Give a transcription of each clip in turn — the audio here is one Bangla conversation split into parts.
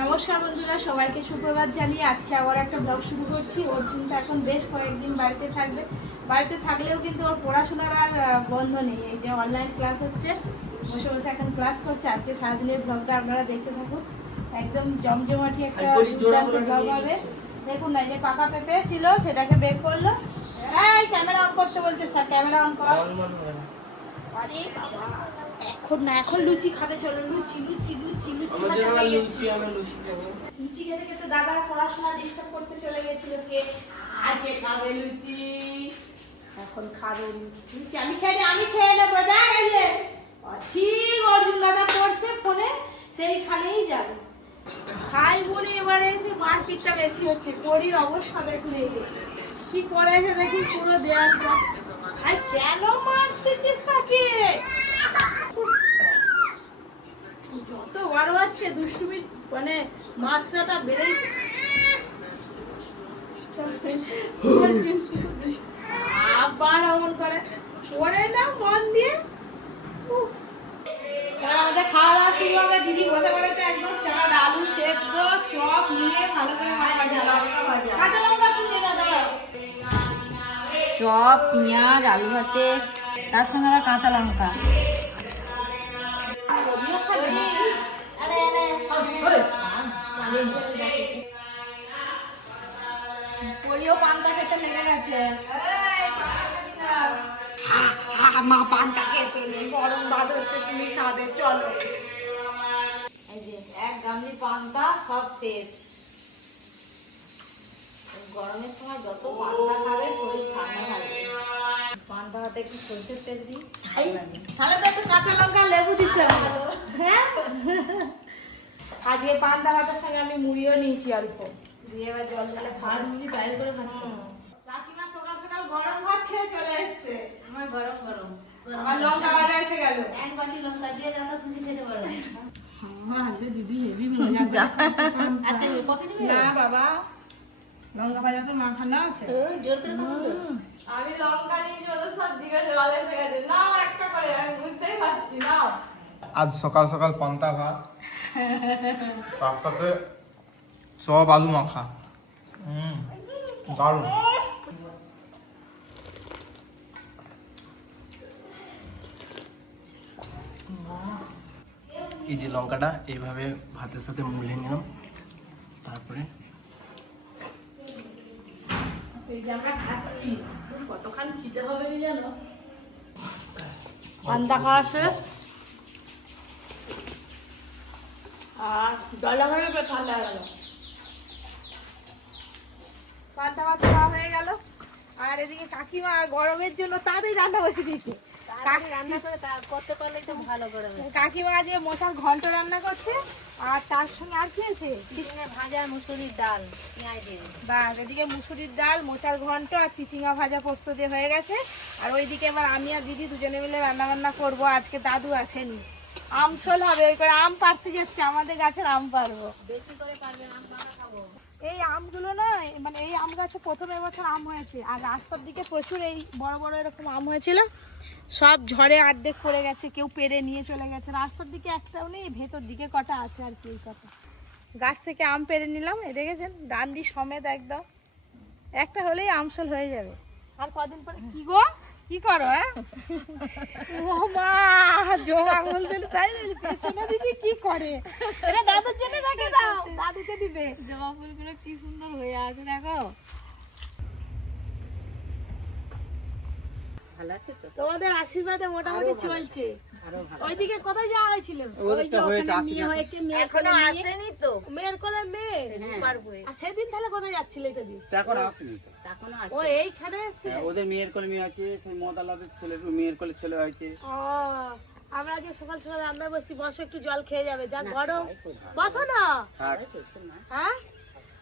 নমস্কার বন্ধুরা, সবাইকে সুপ্রভাত জানিয়ে আজকে আবার একটা ব্লগ শুরু করছি। অর্জুন তো এখন বেশ কয়েকদিন বাড়িতে থাকবে। বাড়িতে থাকলেও কিন্তু ওর পড়াশোনার আর বন্ধ নেই। এই যে অনলাইন ক্লাস হচ্ছে, বসে বসে এখন ক্লাস করছে। আজকে সারাদিনের ব্লগটা আপনারা দেখতে থাকুন। একদম জমজমাটি একটা দুর্দান্ত ব্লগ হবে। দেখুন না, এই যে পাকা পেঁপে ছিল সেটাকে বের করলো। এই ক্যামেরা অন করতে বলছে স্যার, ক্যামেরা অন কর। আরে বাবা, এখন না, এখন লুচি খাবে। চলো লুচি লুচি লুচি লুচি লুচি খেতে খেতে দাদা পড়াশোনা ডিস্টার্ব করতে চলে গেছিল। কে আগে খাবে লুচি? এখন খাবে লুচি। আমি খেয়ে নেবো। দেখ এই যে ঠিক অর্জুন দাদা পড়ছে ফোনে, সেইখানেই যাবে। খাই বলে এবারে এসে মারপিটটা বেশি হচ্ছে। পরির অবস্থা দেখুন, এই যে কি করেছে দেখি, পুরো দেয়ালটা। আর কেন মারতেছিস তাকে? যত বড় হচ্ছে দুষ্টুমির মানে মাত্রাটা বেড়েই আবার অমন করে পড়ে না মন দিয়ে। আমাদের খাওয়া দাওয়া শুরু হবে। দিদি বসে পড়েছে একদম চাল আলু সেদ্ধ চপ নিয়ে ভালো করে কাঁচা লঙ্কা তুলে দাদা, চপ পেঁয়াজ আলু ভাতে, তার সঙ্গে আবার কাঁচা লঙ্কা। পরিও পান্তা খেতে লেগে গেছে। মা পান্তা খেতে নেই, গরম ভাত হচ্ছে, তুমি খাবে চলো। এই যে এক গামলি পান্তা, সব শেষ। গরমের সময় যত পান্তা খাবে শরীর ঠান্ডা থাকবে। পান্তা হাতে একটু সরষের তেল দিই, তাহলে তো একটু কাঁচা লঙ্কা লেবু দিতে হবে। হ্যাঁ, আজকে পান্তা ভাতের সঙ্গে আমি মুড়িও নিয়েছি অল্প দিয়ে, এবার জল ঢালে খাওয়া মুড়ি বাইরে করে খাচ্ছি। কাকিমা সকাল সকাল গরম ভাত খেয়ে চলে এসছে। আমার গরম গরম আমার লঙ্কা ভাজা এসে গেল। এক বাটি লঙ্কা দিয়ে যত খুশি খেতে পারো। দিদি হেভি মজা। না বাবা, লঙ্কা ভাজা তো মাখানো আছে। জোর করে আমি লঙ্কা নিয়েছি, ওদের সব জিজ্ঞাসা ভালো এসে গেছে। নাও একটা করে, আমি বুঝতেই পারছি। নাও আজ সকাল সকাল পান্তা ভাত, তার সাথে সব আলু মাখা। দারুণ। এই যে লঙ্কাটা এইভাবে ভাতের সাথে মুড়ে নিলাম, তারপরে এই যে আমরা খাচ্ছি, কতক্ষণ খেতে হবে নি জানো? পান্তা খাওয়া শেষ, আর জলা হয়ে গেলে ঠান্ডা হয়ে গেল। পান্তা ভাত খাওয়া হয়ে গেল। আর এদিকে কাকিমা গরমের জন্য তাড়াতাড়ি রান্না বসে দিয়েছে। রান্না করে করতে পারলে তো ভালো করে। কাকিমা আজকে মোচার ঘন্ট রান্না করছে, আর তার সঙ্গে আর কি আছে? চিচিঙে ভাজা, মুসুরির ডাল, পেঁয়াজ দিয়ে। বাস, এদিকে মুসুরির ডাল, মোচার ঘন্ট আর চিচিঙা ভাজা পোস্ত দিয়ে হয়ে গেছে। আর ওইদিকে এবার আমি আর দিদি দুজনে মিলে রান্না বান্না করবো। আজকে দাদু আসেনি, আমসল হবে, ওই করে আম পাড়তে যাচ্ছে। আমাদের গাছের আম পাড়বো। বেশি করে পারবেন, আমরা খাবো। এই আমগুলো না, মানে এই আম গাছে প্রথম এবছর আম হয়েছে, আর রাস্তার দিকে প্রচুর এই বড় বড় এরকম আম হয়েছিল, সব ঝড়ে অর্ধেক পড়ে গেছে, কেউ পেড়ে নিয়ে চলে গেছে। রাস্তার দিকে একটাও নেই, ভেতর দিকে কটা আছে আর কি। কটা গাছ থেকে আম পেড়ে নিলাম, এই দেখেছেন ডান্ডি সমেত একদম। একটা হলেই আমসল হয়ে যাবে। আর কদিন পরে কি গো, কি করো? হ্যাঁ ও মা, জোড়া আঙুল দিলে তাই পেছনে দিদি কি করে? এটা দাদুর জন্য রেখে দাও, দাদুকে দিবে। জবা ফুলগুলো কি সুন্দর হয়ে আছে দেখো। ভালো আছে তো? তোমাদের আশীর্বাদে মোটামুটি চলছে। ওইদিকে কোথায় যাওয়া হয়েছিল? এখনো আসেনি তো। মেয়ের কোলে মেয়ে আর সেদিন তাহলে কোথায় যাচ্ছিল এটা দিয়ে? এখন আসেনি তো। এখনো ও এইখানে এসে ওদের মেয়ের কোলে মেয়ে আছে, সেই মদালাদের ছেলে মেয়ের কোলে ছেলে হয়েছে। ও, আমরা যে সকাল সকাল রান্না বসি, বসো একটু জল খেয়ে যাবে, যা গরম। বসো না। হ্যাঁ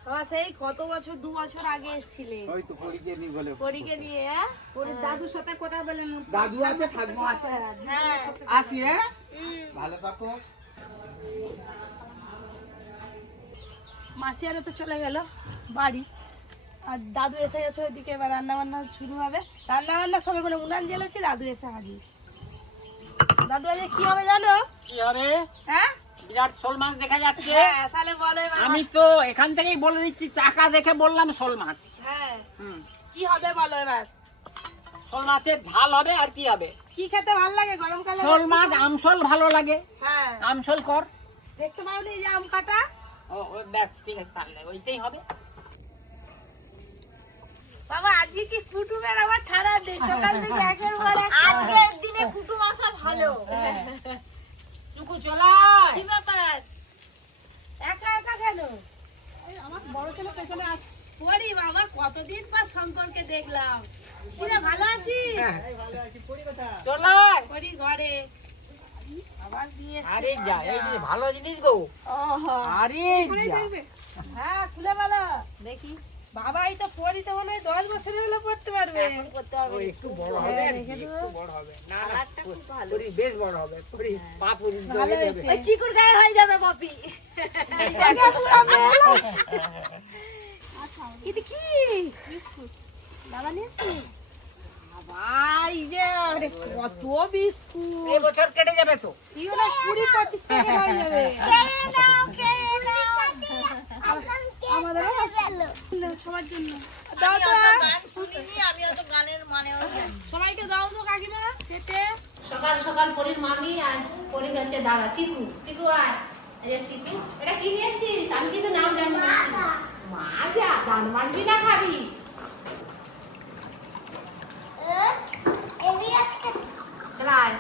বাবা, সেই কত বছর, 2 বছর আগে এসেছিলে ওই তো পরীকে নিয়ে বলে পরীকে নিয়ে। দাদুর সাথে কথা বলেন। দাদু আছে, ঠাকুমা আছে। হ্যাঁ আসি, হ্যাঁ ভালো থাকো। মাসি আরে তো চলে গেল বাড়ি, আর দাদু এসে গেছে ওইদিকে। এবার রান্না বান্না শুরু হবে। রান্না বান্না সবাই করে উনান জ্বেলেছি, দাদু এসে হাজির। দাদু আজকে কি হবে জানো? কি হবে? হ্যাঁ বিরাট শোল মাছ দেখা যাচ্ছে। হ্যাঁ তাহলে বলো এবার। আমি তো এখান থেকেই বলে দিচ্ছি, চাকা দেখে বললাম শোল মাছ। হ্যাঁ হুম, কি হবে বলো এবার। শোল মাছের ঝাল হবে আর কি হবে? কি খেতে ভালো লাগে গরমকালে? শোল মাছ আমশোল ভালো লাগে, হ্যাঁ আমশোল কর। দেখতে পাওনি এই যে আম কাটা? ও ও ব্যাস ঠিক আছে, তাহলে ওইটাই হবে। বাবা আজকে কি কুটুমের আবার ছাড়া দিন, সকাল থেকে একের পর এক। আজকের দিনে কুটুম আসা ভালো। টুকু চলাই। কি ব্যাপার একা একা কেন? আমার বড় ছেলে পেছনে আসছে। পরি বাবা কতদিন পর সম্পর্কে দেখলাম। কিরে ভালো আছিস? চলাই। পরি ঘরে আবার দিয়ে এসছে। আরে যা, এই যে ভালো জিনিস গো। ওহো। আরে যা। হ্যাঁ খুলে বলো দেখি। বাবা এই তো পরি তো মনে হয় 10 বছরের হলো পড়তে পারবে। করতে হবে। ও একটু বড় হবে, আর কি, একটু বড় হবে। না না, কালারটা খুব ভালো। পুরি বেশ বড় হবে, পুরি পা পর্যন্ত ভালো হয়ে যাবে। হয়েছে। ওই চিকুর গায়ে হয়ে যাবে পপি। এটা কি বিস্কুট বাবা নিয়েছি? ভাই যে আরে কত বিস্কুট। এই বছর কেটে যাবে তো। কি হলো 20-25 টাকা হয়ে যাবে। আমাদের সবার জন্য দাও তো। গান শুনিনি, আমি অত গানের মানেও জানি। সবাইকে দাও তো কাকিমা খেতে। সকাল সকাল পরির মামি আর পরির হচ্ছে দাদা চিকু। চিকু আয়, এই যে চিকু, এটা কি নিয়ে এসছিস? আমি কিন্তু নাম জানি না। মাজা দান মানবি না খাবি? চলাই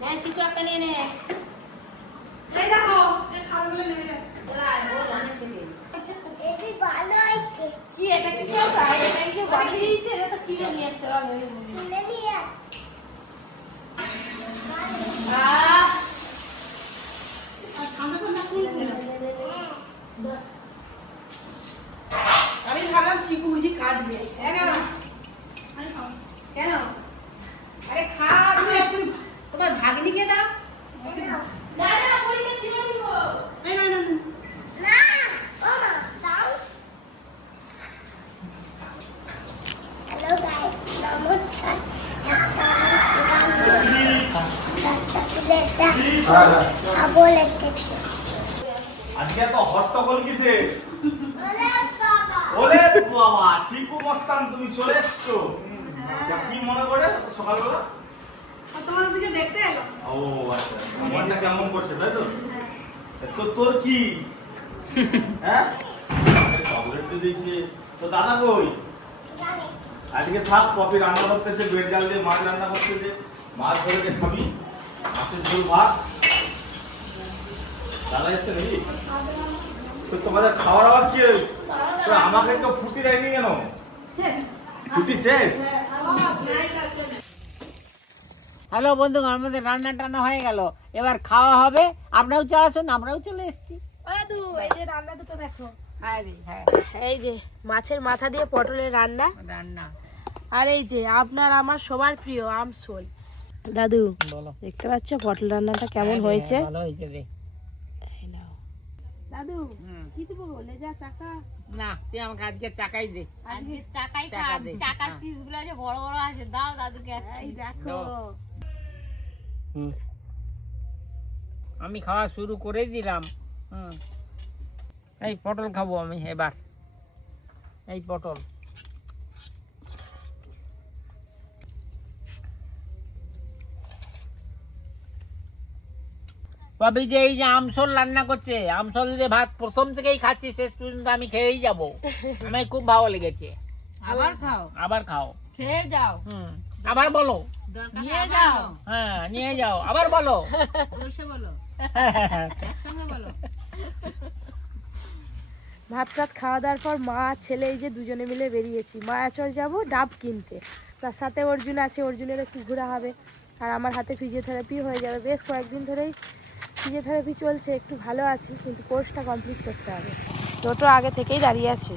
নে চিকু একটা নিয়ে নে। এই দেখো এই খাবে বলে নেবে যা। চলাই ও জানে খেতে। কি এটা কি কেউ খায়? এটা কি বানিয়ে দিয়েছে? এটা তো কিনে নিয়ে আসছে বাবা। আমি ভাবলাম চিকু বুঝি কাঁদবে। কেন? আরে খা, তোমার ভাগ্নিকে দাও। না না পরিকে দিব দিব। আজকে তো হট্টগোল কিসে? ওরে বাবা, চিকু মস্তান তুমি চলে এসছো। তা কি মনে করে সকালবেলা? তোমার দিকে দেখতে এলো। ও আচ্ছা, মনটা কেমন করছে তাই তো? তো তোর কি হ্যাঁ চকলেট তো দিয়েছে। তো দাদা কই? আজকে থাক, কফি রান্না করতেছে, বেড জাল দিয়ে মাছ রান্না করতেছে, মাছ ধরে খাবি, মাছের ঝোল ভাত। দাদা এসছে নাকি? তো তোমাদের খাওয়া দাওয়া কি? তো আমাকে তো ফুটি দেয়নি কেন? ফুটি শেষ? হ্যালো বন্ধু, আমাদের রান্না টান্না হয়ে গেল, এবার খাওয়া হবে। আপনারাও চলে আসুন, আমরাও চলে এসেছি। ও দাদু এই যে রান্না দুটো দেখো। হ্যাঁ রে, হ্যাঁ এই যে মাছের মাথা দিয়ে পটলের রান্না, রান্না। আর এই যে আপনার আমার সবার প্রিয় আমসোল। দাদু বলো। দেখতে পাচ্ছ পটল রান্নাটা কেমন হয়েছে? ভালো হয়েছে রে। এই নাও। দাদু কি দেবো? লেজা চাকা? না, তুই আমাকে আজকে চাকাই দে। আজকে চাকাই চাকা খান, দে। চাকার হ্যাঁ। পিস গুলো যে বড় বড় আছে, দাও দাদুকে একটা। এই দেখো। দাও। আমি খাওয়া শুরু করে দিলাম। এই পটল খাবো আমি এবার। এই পটল ভাবি যে এই যে আমসল রান্না করছে, আমসল দিয়ে ভাত প্রথম থেকেই খাচ্ছি, শেষ পর্যন্ত আমি খেয়েই যাব। আমার খুব ভালো লেগেছে। আবার খাও, আবার খাও। খেয়ে যাও, আবার বলো। নিয়ে যাও। হ্যাঁ, নিয়ে যাও, আবার বলো। ভাত টাত খাওয়া দাওয়ার পর মা ছেলে এই যে দুজনে মিলে বেরিয়েছি মায়াচর যাব ডাব কিনতে। তার সাথে অর্জুন আছে, অর্জুনের একটু ঘোরা হবে, আর আমার হাতে ফিজিওথেরাপি হয়ে যাবে। বেশ কয়েকদিন ধরেই ফিজিওথেরাপি চলছে, একটু ভালো আছি, কিন্তু কোর্সটা কমপ্লিট করতে হবে। টোটো আগে থেকেই দাঁড়িয়ে আছে।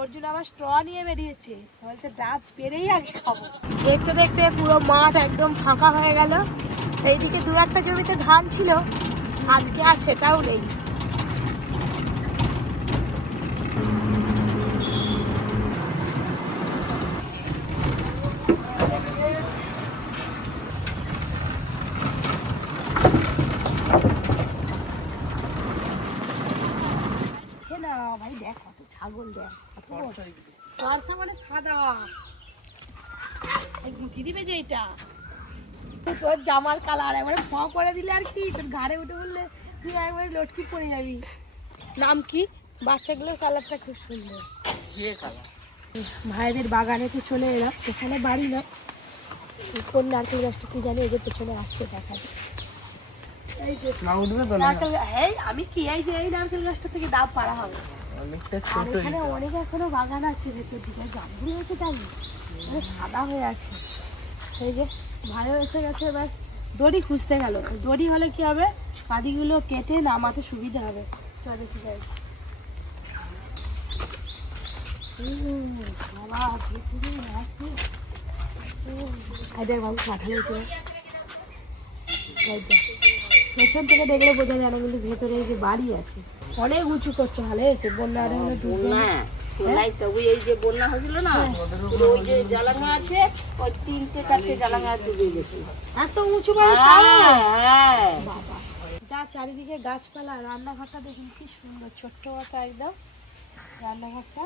অর্জুন আবার স্ট্র নিয়ে বেরিয়েছে, বলছে ডাব পেরেই আগে খাবো। দেখতে দেখতে পুরো মাঠ একদম ফাঁকা হয়ে গেল। এইদিকে দু একটা জমিতে ধান ছিল, আজকে আর সেটাও নেই। দেখ কত ছাগল দেখ ফর্সা মানে সাদা এই গুটি দিবে যে এটা তোর জামার কালার একবারে ফ করে দিলে আর কি তোর ঘাড়ে উঠে বললে তুই একবারে লটকি পড়ে যাবি নাম কি বাচ্চাগুলোর কালারটা খুব সুন্দর ভাইদের বাগানে তো চলে এলাম এখানে বাড়ি না কোন নারকেল গাছটা তুই জানি এদের পেছনে আসতে দেখা যায় এই যে নারকেল এই আমি কি এই যে এই নারকেল গাছটা থেকে ডাব পাড়া হবে আর এখানে অনেক এখনো বাগান আছে ভেতর দিকে জামগুলো হয়েছে তাই সাদা হয়ে আছে এই যে ভাইও এসে গেছে এবার দড়ি খুঁজতে গেল দড়ি হলে কি হবে কাদিগুলো কেটে নামাতে সুবিধা হবে চল দেখি যাই দেখ বাবু কাঁঠাল হয়েছে পেছন থেকে দেখলে বোঝা যায় না কিন্তু ভেতরে এই যে বাড়ি আছে অনেক উঁচু করছে ভালো হয়েছে বন্যা তোলাই তবু এই যে বন্যা হয়েছিল না পুরো ওই যে জালাঙ্গা আছে ওই 3-4 জালাঙ্গা ডুবে গেছে এত উঁচু বাবা যা চারিদিকে গাছপালা রান্নাঘরটা দেখুন কি সুন্দর ছোট্ট মতো একদম রান্নাঘরটা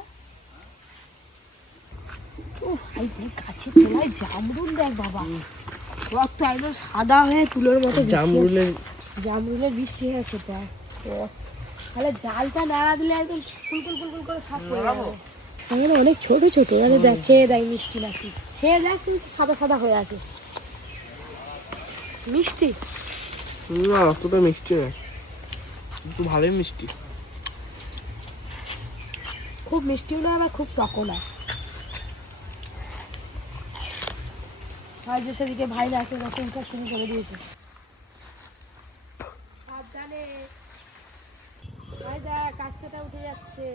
এই দেখ গাছের তলায় জামরুল দেখ বাবা রক্ত একদম সাদা হয়ে তুলোর মতো জামরুলের বৃষ্টি হয়েছে প্রায় তাহলে ডালটা নাড়া দিলে একদম ফুলকুল ফুলকুল করে সাপ হয়ে যাবে তাহলে অনেক ছোট ছোট মানে দেখ খেয়ে দেয় মিষ্টি নাকি খেয়ে দেখ কিন্তু সাদা সাদা হয়ে আছে মিষ্টি না অতটা মিষ্টি না কিন্তু ভালোই মিষ্টি খুব মিষ্টিও না আবার খুব টকও না ভাই যে সেদিকে ভাই রাখে রকমটা শুরু করে দিয়েছে সাবধানে ভাই দেখ কাস্তেটা উঠে যাচ্ছে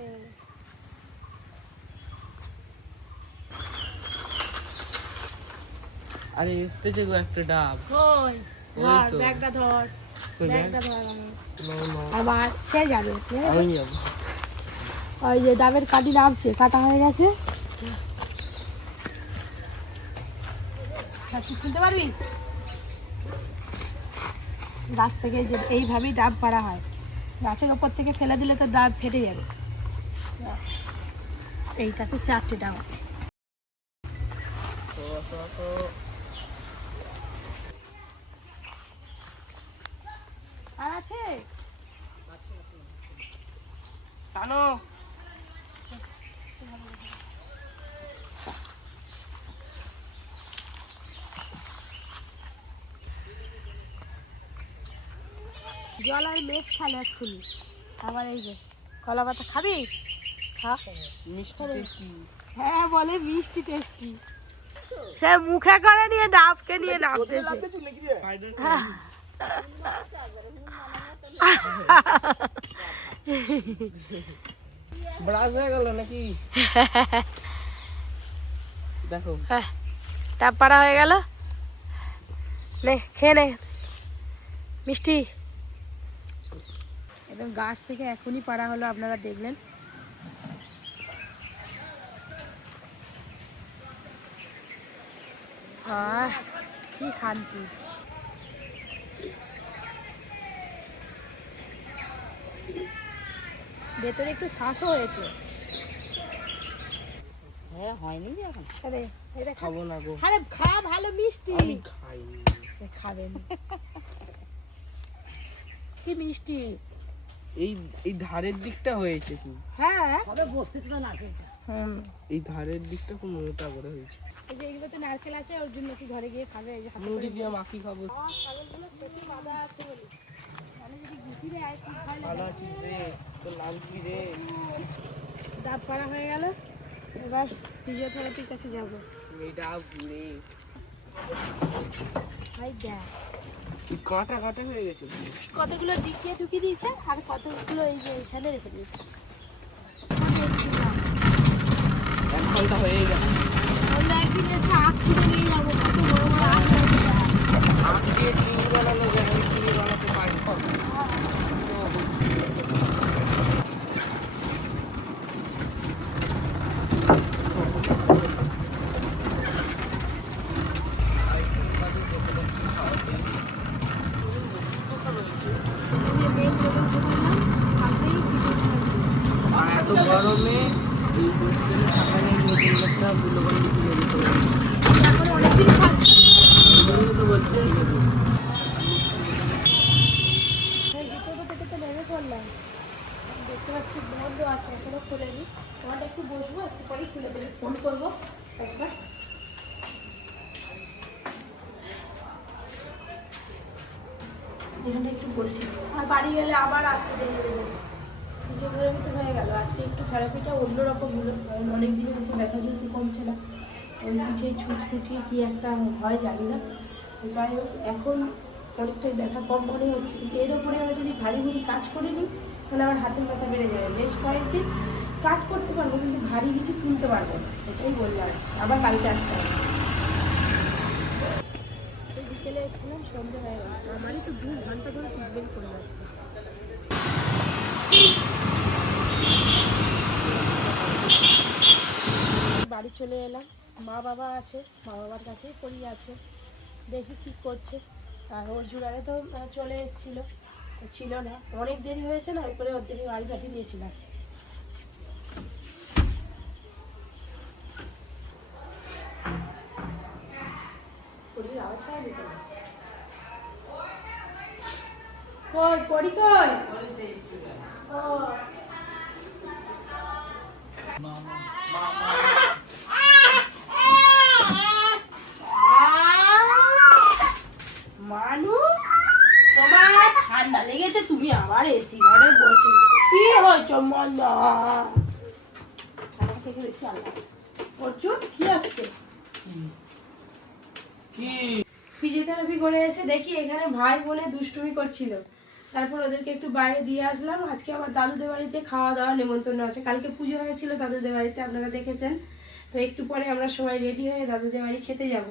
আরে এসতেছে গো একটা ডাব ওই ধর ব্যাগটা ধর ব্যাগটা ধর আবার সে যাবে আমি যাবো ওই যে ডাবের কাটি নামছে কাটা হয়ে গেছে শুনতে পারবি গাছ থেকে যে এইভাবেই ডাব পাড়া হয় গাছের ওপর থেকে ফেলে দিলে তো ডাব ফেটে যাবে এইটাতে 4টে ডাব আছে আর আছে টানো জল আর মেষ খালে এক্ষুনি আবার এই যে কলা পাতা খাবি খা মিষ্টি টেস্টি হ্যাঁ বলে মিষ্টি টেস্টি সে মুখে করে নিয়ে ডাবকে নিয়ে নামতেছে ব্রাশ হয়ে গেল নাকি দেখো ডাব পাড়া হয়ে গেল নে খেয়ে নে মিষ্টি একদম গাছ থেকে এখনই পাড়া হলো আপনারা দেখলেন কি শান্তি ভেতরে একটু শ্বাসও হয়েছে হ্যাঁ হয়নি যে এখন আরে এটা খাবো না গো আরে খা ভালো মিষ্টি আমি খাই সে খাবেন কি মিষ্টি এই এই ধারের দিকটা হয়েছে কি হ্যাঁ এই ধারের দিকটা খুব মোটা করে হয়েছে এই যে এগুলোতে নারকেল আছে ওর জন্য কি ঘরে গিয়ে খাবে এই যে হাতে মুড়ি দিয়ে মাখি খাবো ছাগলগুলো পেটে বাঁধা আছে বলে মানে যদি ঘুষি দেয় খুব ভালো ভালো আছিস রে তোর নাম কি রে ডাব পাড়া হয়ে গেল এবার ফিজিওথেরাপির কাছে যাব এটা ঘুরে ভাই দেখ কাঁটা কাঁটা হয়ে গেছে কতগুলো ডিকিয়ে ঢুকিয়ে দিয়েছে আর কতগুলো এই যে এখানে রেখে দিয়েছে 1 ঘন্টা হয়ে গেছে আমরা একদিন এসে আখ তুলে নিয়ে যাবো কত বড় বড় আখ হয়েছে আখ দিয়ে চিনি বানানো যায় আমি চিনি বানাতে পারি এত বড় গরমে এই হোস্টেলে থাকা নিয়ে নতুন লোকটা গুলোবান তুলে দিতে হবে। এখন অনেকদিন খাচ্ছি। ওই তো বলছি এই জুতোটা থেকে তো নেমে পড়লাম, দেখতে পাচ্ছি বন্ধ আছে, এখনো খোলেনি। তোমারটা একটু বসবো, একটু পরেই খুলে দেবে, ফোন করবো একবার। এখানে একটু বসি, আর বাড়ি গেলে আবার আসতে দেরি হয়ে যাবে। কিছুদিনের মতো হয়ে গেল, আজকে একটু থেরাপিটা অন্যরকম হলো। অনেক দিন হয়েছে ব্যথা যেহেতু কমছে না, ওই পিঠে ছুটফুটিয়ে কি একটা হয় জানি না। তো যাই হোক, এখন অনেকটাই ব্যথা কম মনে হচ্ছে, কিন্তু এর উপরে আমি যদি ভারী ভারী কাজ করে নিই তাহলে আমার হাতের ব্যথা বেড়ে যাবে। বেশ কয়েকদিন কাজ করতে পারবো, কিন্তু ভারী কিছু তুলতে পারবো না, এটাই বললাম। আবার কালকে আসতে হবে। সেই বিকেলে এসেছিলাম, সন্ধ্যে হয়ে গেল। আমারই তো 2 ঘন্টা ধরে ট্রিটমেন্ট করে আজকে। বাড়ি চলে এলাম, মা বাবা আছে, মা বাবার কাছেই পড়ি আছে, দেখি কি করছে। আর অর্জুন আগে তো চলে এসেছিলো, ছিল না, অনেক দেরি হয়েছে না, ওই করে ওর দিকে বাড়ি পাঠিয়ে দিয়েছিলাম। পরির আওয়াজ পাইনি তো, কই পরি কই? ও মানু, তোমার ঠান্ডা লেগেছে, তুমি আবার এসি ঘরে বলছো, কি হয়েছে মন্দা? ঠান্ডা থেকে বেশি আলাদা করছো, কি হচ্ছে? ফিজিওথেরাপি করে এসে দেখি এখানে ভাই বোনে দুষ্টুমি করছিল, তারপর ওদেরকে একটু বাইরে দিয়ে আসলাম। আজকে আবার দাদুদের বাড়িতে খাওয়া দাওয়া নেমন্তন্ন আছে, কালকে পুজো হয়েছিল দাদুদের বাড়িতে, আপনারা দেখেছেন। তো একটু পরে আমরা সবাই রেডি হয়ে দাদুদের বাড়ি খেতে যাব।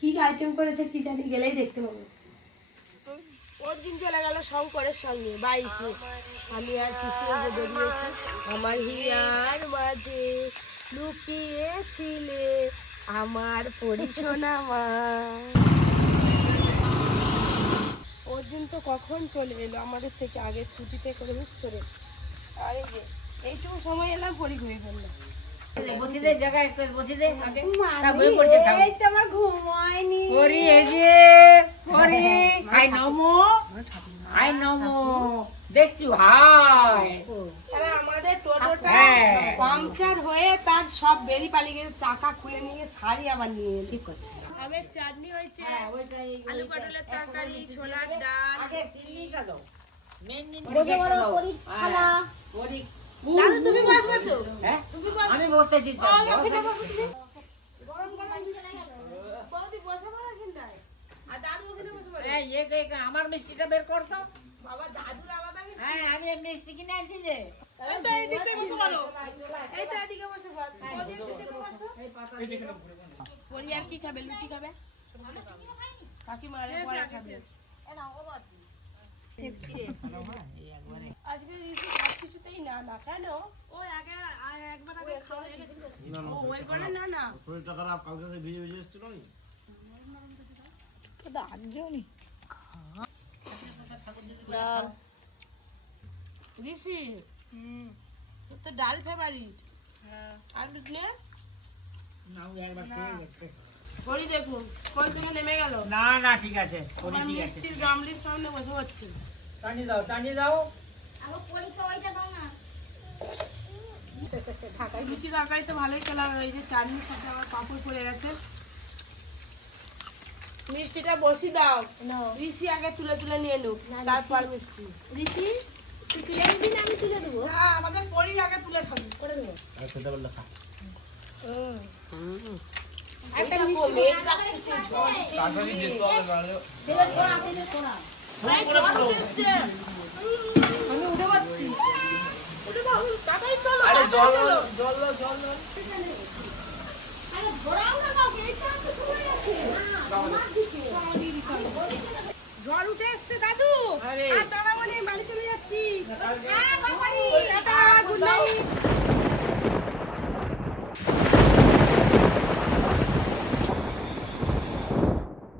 কি আইটেম করেছে কি জানি, গেলেই দেখতে পাবো। অর্জুন চলে গেল শঙ্করের সঙ্গে বাইকে, আমি আর পিসি যে বেরিয়েছি। আমার হিয়ার মাঝে লুকিয়েছিলে আমার পরিশোনা মা। অর্জুন তো কখন চলে এলো আমাদের থেকে আগে, স্কুটিতে করে মিস করে। আর এই যে এইটুকু সময় এলাম, পরি ঘুরে ফেললাম। বসি দে জায়গায় একটা বসি দে আগে তা বই পড়তে থাক। এই তো আমার ঘুমায়নি। পরি এই যে পরি হাই নমো, হাই নমো, দেখছু হাই। তাহলে আমাদের টোটোটা হ্যাঁ। পাংচার হয়ে তার সব বেরি পালিয়ে গেছে, চাকা খুলে নিয়ে শাড়ি আবার নিয়ে এলো। ঠিক করছে। আমের চাটনি হয়েছে, আলু পটলের তরকারি, ছোলার ডাল। আগে চিনিটা দাও, মেন জিনিস বসে বড় পরি খালা। পরি দাদু তুমি বসবে তো? হ্যাঁ তুমি বসবে? আমি বসতেছি তো। ও, ওখানে বসো তুমি। গরম গরম চলে গেল। বৌদি বসে পড়ো এখানটায়। আর দাদু ওখানে বসে পড়ো। এই আমার মিষ্টিটা বের কর তো। বাবা দাদুর আলাদা মিষ্টি। হ্যাঁ আমি এই মিষ্টি কিনে আনছি যে। এই তো এইদিকে বসে পড়ো। এই তো এদিকে বসে পড়ো। বৌদি একটু চেপে বসো। পরি আর কি খাবে? লুচি খাবে? কাকিমা আরে পরে খাবে। আজকে রিসি সব কিছুতেই না না কেন? ওই আগে একবার আগে খাওয়া হয়ে গেছিল। ওই করে না না। শরীরটা খারাপ, কালকে সে ভিজে ভিজে এসেছিল না? তো আজও নি। রিসি তোর তো ডাল ফেভারিট। আর বুঝলে পরি দেখুন কল থেকে নেমে গেল। না না ঠিক আছে পরি আমার ঠিক আছে। মিষ্টির গামলির সামনে বসে হচ্ছে। টানি দাও টানি দাও। লুচি তরকারি তো ভালোই খেলাম, ওই যে চাটনির সাথে আবার পাঁপড় পড়ে গেছে। মিষ্টিটা বসি দাও, ঋষি আগে তুলে তুলে নিয়ে এলো, তারপর মিষ্টি। ঋষি তুই তুলে দিবি না আমি তুলে দেবো? হ্যাঁ আমাদের পরি আগে তুলে খাবি। করে দেবো। আর খেতে পারলে খা। একটা মিষ্টি তাড়াতাড়ি যেতে হবে নাহলে তেলের কড়া, তেলের কড়া। আমি উঠে পাচ্ছি। তাড়াতাড়ি চলো। আরে জল জল দাও, জল দাও। আরে ঘোরাও না কাউকে, এই তো একটু সময় আছে। জ্বর উঠে এসছে দাদু। আরে। আর দাঁড়াবো না, বাড়ি চলে যাচ্ছি। Tata, good night.